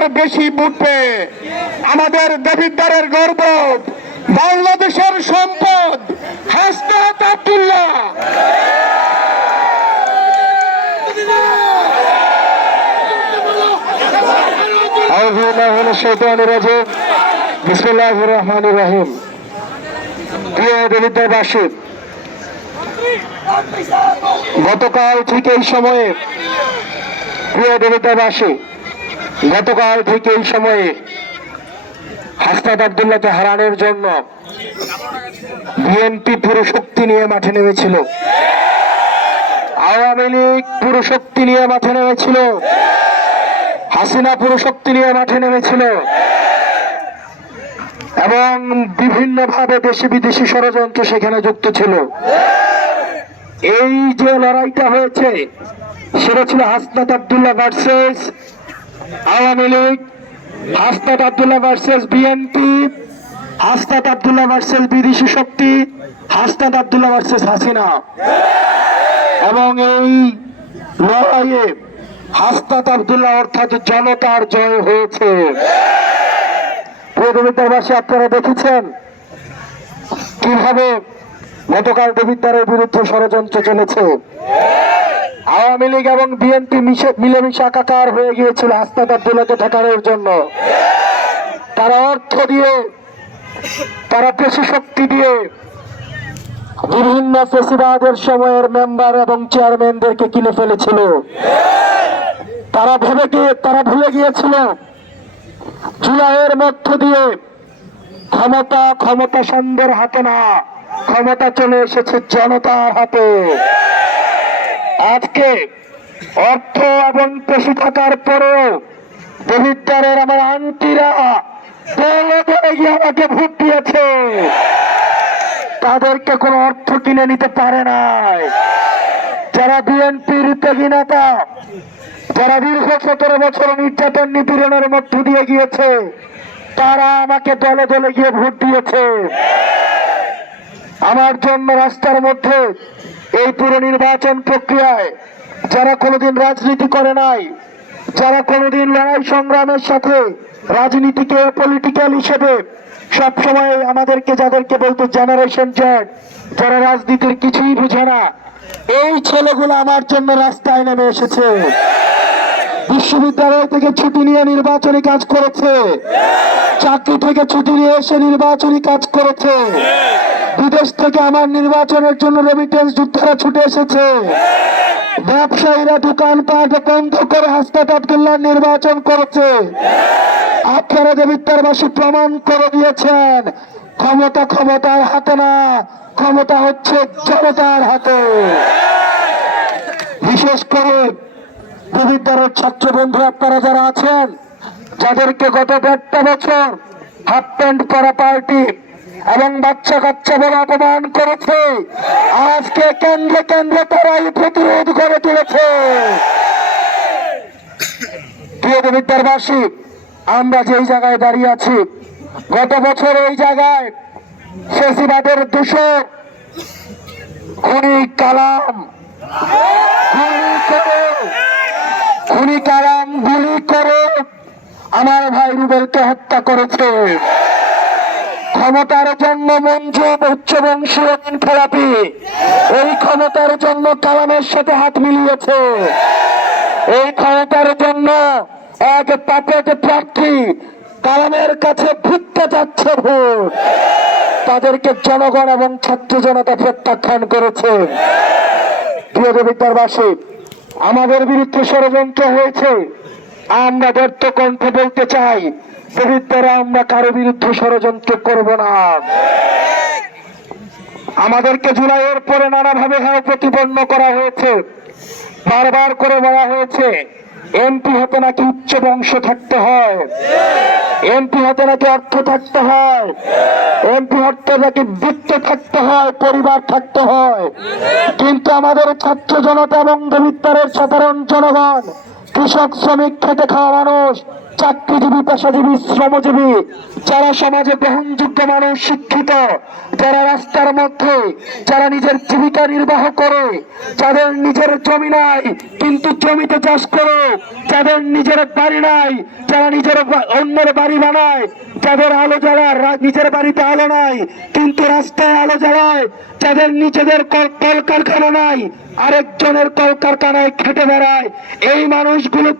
হাজারের বেশি ভোট পেয়ে আমাদের দেবিদ্বারের গর্ব, বাংলাদেশের সম্পদ হাসনাত আব্দুল্লাহ বিসমিল্লাহির রহমানির রহিম। প্রিয় দেবিদ্বারবাসী, গতকাল ঠিক এই সময়ে হাসনাত আব্দুল্লাহকে হারানোর জন্য বিএনপি পুরো শক্তি নিয়ে মাঠে নেমেছিল, আওয়ামী লীগ পুরো শক্তি নিয়ে মাঠে নেমেছিল, হাসিনা পুরো শক্তি নিয়ে মাঠে নেমেছিল এবং বিভিন্নভাবে দেশি বিদেশি ষড়যন্ত্র সেখানে যুক্ত ছিল। এই যে লড়াইটা হয়েছে সেটা ছিল Hasnat Abdullah versus Awami League, Hasnat Abdullah versus BNP, Hasnat Abdullah versus বিদেশি শক্তি, হাসনাত আব্দুল্লাহ ভার্সেস হাসিনা। এবং এই লড়াইয়ে হাসনাত আব্দুল্লাহ অর্থাৎ জনতার জয় হয়েছে। প্রিয় দেবিদ্বারবাসী, আপনারা দেখেছেন কিভাবে গতকাল দেবিদ্বারের বিরুদ্ধে ষড়যন্ত্র চলেছে। আওয়ামী লীগ এবং বিএনপি মিলেমিশে একাকার হয়ে গিয়েছিল হাসনাত আব্দুল্লাহকে ঠেকানোর জন্য। তারা অর্থ দিয়ে, তারা পেশি শক্তি দিয়ে বিভিন্ন ফেসিবাদের সময়ের মেম্বার এবং চেয়ারম্যানদেরকে কিনে ফেলেছিল। তারা ভুলে গিয়েছিল জুলাইয়ের মধ্য দিয়ে ক্ষমতা সন্দের হাতে না, ক্ষমতা চলে এসেছে জনতার হাতে। আজকে অর্থ এবং পেশি থাকার পরেও দেবিদ্বারের আমার আন্টিরা গিয়ে আমাকে ভোট দিয়েছে, তাদেরকে কোনো অর্থ কিনে নিতে পারে নাই। যারা বিএনপির ত্যাগী নেতা, যারা দীর্ঘ 17 বছর নির্যাতন নিপীড়নের মধ্য দিয়ে গিয়েছে, তারা আমাকে দলে দলে গিয়ে ভোট দিয়েছে। আমার জন্য রাস্তার মধ্যে এই পুরো নির্বাচন প্রক্রিয়ায় যারা কোনোদিন রাজনীতি করে নাই, যারা কোনোদিন লড়াই সংগ্রামের সাথে রাজনীতিকে পলিটিক্যাল হিসেবে সবসময় আমাদেরকে যাদেরকে বলতো জেনারেশন জেড, যারা রাজনীতির কিছুই বুঝে না, এই ছেলেগুলো আমার জন্য রাস্তায় নেমে এসেছে। বিশ্ববিদ্যালয় থেকে ছুটি নিয়ে নির্বাচনী কাজ করেছে, চাকরি থেকে ছুটি নিয়ে এসে নির্বাচনী কাজ করেছে, বিদেশ থেকে আমার নির্বাচনের জন্য রেমিটেন্স যোদ্ধারা ছুটে এসেছে, ব্যবসায়ীরা দোকানপাট বন্ধ করে হাসনাত আব্দুল্লাহ নির্বাচন করেছে। আপনারা দেবিদ্বারবাসী প্রমাণ করে দিয়েছেন ক্ষমতার হাতে না, ক্ষমতা হচ্ছে জনতার হাতে। বিশেষ করে দেবিদ্বারের ছাত্র বন্ধু আপনারা যারা আছেন, যাদেরকে গত 1.5 বছর হাফ প্যান্ট পরা পার্টি এবং বাচ্চা কাচ্চা বলে অপমান করেছে, আজকে কেন্দ্রে কেন্দ্রে তারাই প্রতিরোধ করে তুলেছে। প্রিয় দেবিদ্বারবাসী, আমরা যেই জায়গায় দাঁড়িয়ে আছি, গত বছর এই জায়গায় ফেসিবাদের দূষক খুনি কালাম গুলি করে আমার ভাই রুবেলকে হত্যা করেছে। ক্ষমতার জন্য মঞ্জু উচ্চবংশীয় থেরাপি, এই ক্ষমতার জন্য কালামের সাথে হাত মিলিয়েছে। এই ক্ষমতার জন্য এক পাপেট প্রার্থী কালামের কাছে ভিক্ষা চাচ্ছে ভোট, তাদেরকে জনগণ এবং ছাত্র জনতা প্রত্যাখ্যান করেছে। প্রিয় দেবিদ্বারবাসী, আমাদের বিরুদ্ধে ষড়যন্ত্র হয়েছে, আমরা ব্যর্থ কণ্ঠে বলতে চাই, দেবিদ্বারা আমরা কারো বিরুদ্ধে ষড়যন্ত্র করব না। আমাদেরকে জুলাইয়ের পরে নানাভাবে প্রতিপন্ন করা হয়েছে, বারবার করে বলা হয়েছে এমপি হতে নাকি উচ্চ বংশ থাকতে হয়, এমপি হতে নাকি অর্থ থাকতে হয়, এমপি হতে নাকি বৃত্ত থাকতে হয়, পরিবার থাকতে হয়। কিন্তু আমাদের ছাত্র জনতা এবং দেবিদ্বারের সাধারণ জনগণ কৃষক, শ্রমিক, খেটে খাওয়া মানুষ, চাকরিজীবী, পেশাজীবী, শ্রমজীবী, যারা সমাজে গ্রহণযোগ্য মানুষ, শিক্ষিত, যারা রাস্তার মধ্যে, যারা নিজের জীবিকা নির্বাহ করে, যাদের নিজের জমি নাই কিন্তু জমিতে চাষ করে, যাদের নিজের বাড়ি নাই, যারা নিজের অন্যের বাড়ি বানায়, যাদের আলো জ্বালায়, নিজের বাড়িতে আলো নাই কিন্তু রাস্তায় আলো জ্বালায়, যাদের নিজেদের কলকারখানা নাই আরেকজনের কলকারখানায় খেটে বেড়ায়, এই মানুষগুলো